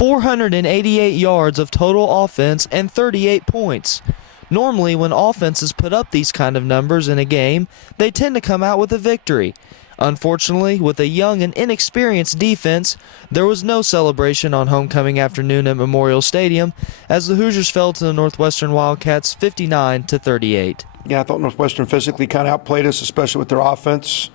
488 yards of total offense and 38 points. Normally, when offenses put up these kind of numbers in a game, they tend to come out with a victory. Unfortunately, with a young and inexperienced defense, there was no celebration on homecoming afternoon at Memorial Stadium as the Hoosiers fell to the Northwestern Wildcats 59-38. Yeah, I thought Northwestern physically kind of outplayed us, especially with their offense.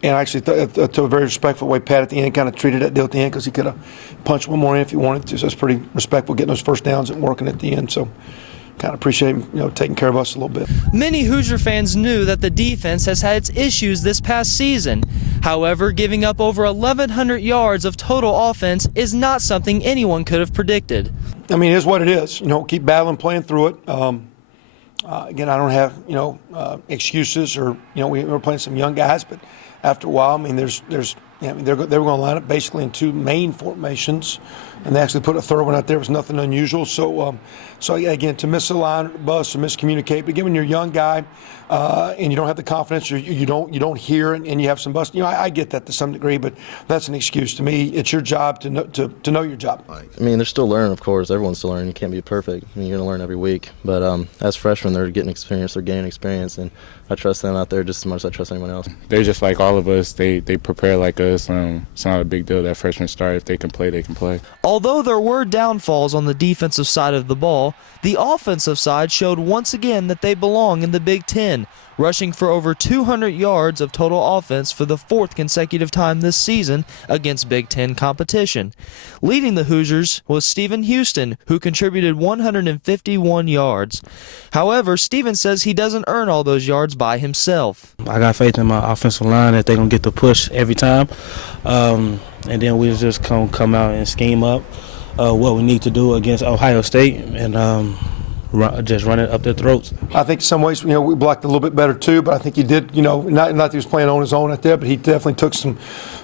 And I actually to a very respectful way, Pat at the end kind of treated that deal at the end because he could have punched one more in if he wanted to. So it's pretty respectful getting those first downs and working at the end. So kind of appreciate him, taking care of us a little bit. Many Hoosier fans knew that the defense has had its issues this past season. However, giving up over 1,100 yards of total offense is not something anyone could have predicted. I mean, it is what it is. Keep battling, playing through it. Again, I don't have excuses, or we were playing some young guys, but after a while, I mean, they were going to line up basically in two main formations, and they actually put a third one out there. It was nothing unusual. So again, to miss a line, bust, or miscommunicate. But again, when you're a young guy and you don't have the confidence, you don't hear, and you have some bust. I get that to some degree, but that's an excuse. To me, it's your job to know your job. I mean, they're still learning, of course. Everyone's still learning. You can't be perfect. I mean, you're going to learn every week. But as freshmen, they're getting experience. They're gaining experience, and I trust them out there just as much as I trust anyone else. They're just like all of us. They prepare like us. It's not a big deal that freshmen start. If they can play, they can play. Although there were downfalls on the defensive side of the ball, the offensive side showed once again that they belong in the Big Ten, rushing for over 200 yards of total offense for the fourth consecutive time this season against Big Ten competition. Leading the Hoosiers was Stephen Houston, who contributed 151 yards. However, Stephen says he doesn't earn all those yards by himself. I got faith in my offensive line that they're going to get the push every time. And then we just come out and scheme up what we need to do against Ohio State and just run it up their throats. I think in some ways, we blocked a little bit better too, but I think he did, not that he was playing on his own out there, but he definitely took some,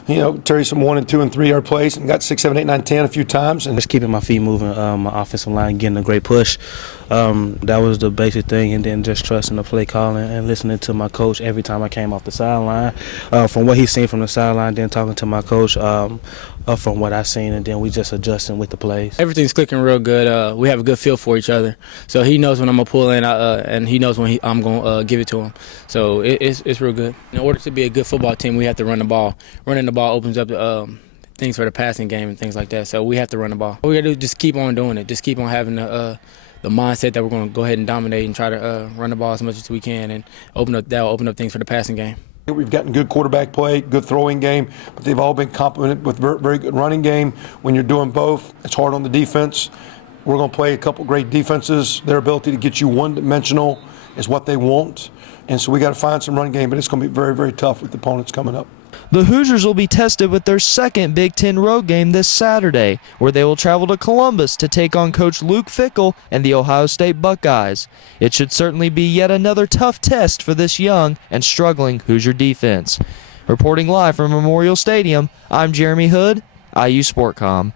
Terry, some 1 and 2 and 3 yard plays and got 6, 7, 8, 9, 10 a few times. And just keeping my feet moving, my offensive line getting a great push. That was the basic thing, and then just trusting the play calling and listening to my coach every time I came off the sideline. From what he's seen from the sideline, then talking to my coach from what I've seen, and then we just adjusting with the plays. Everything's clicking real good. We have a good feel for each other. So he knows when I'm going to pull in, and he knows when I'm going to give it to him. So it's real good. In order to be a good football team, we have to run the ball. Running the ball opens up things for the passing game and things like that. So we have to run the ball. All we got to do is just keep on doing it. Just keep on having the mindset that we're going to go ahead and dominate and try to run the ball as much as we can, and that'll open up things for the passing game. We've gotten good quarterback play, good throwing game, but they've all been complemented with very good running game. When you're doing both, it's hard on the defense. We're going to play a couple great defenses. Their ability to get you one-dimensional is what they want, and so we got to find some run game, but it's going to be very, very tough with the opponents coming up. The Hoosiers will be tested with their second Big Ten road game this Saturday, where they will travel to Columbus to take on Coach Luke Fickell and the Ohio State Buckeyes. It should certainly be yet another tough test for this young and struggling Hoosier defense. Reporting live from Memorial Stadium, I'm Jeremy Hood, IU Sportcom.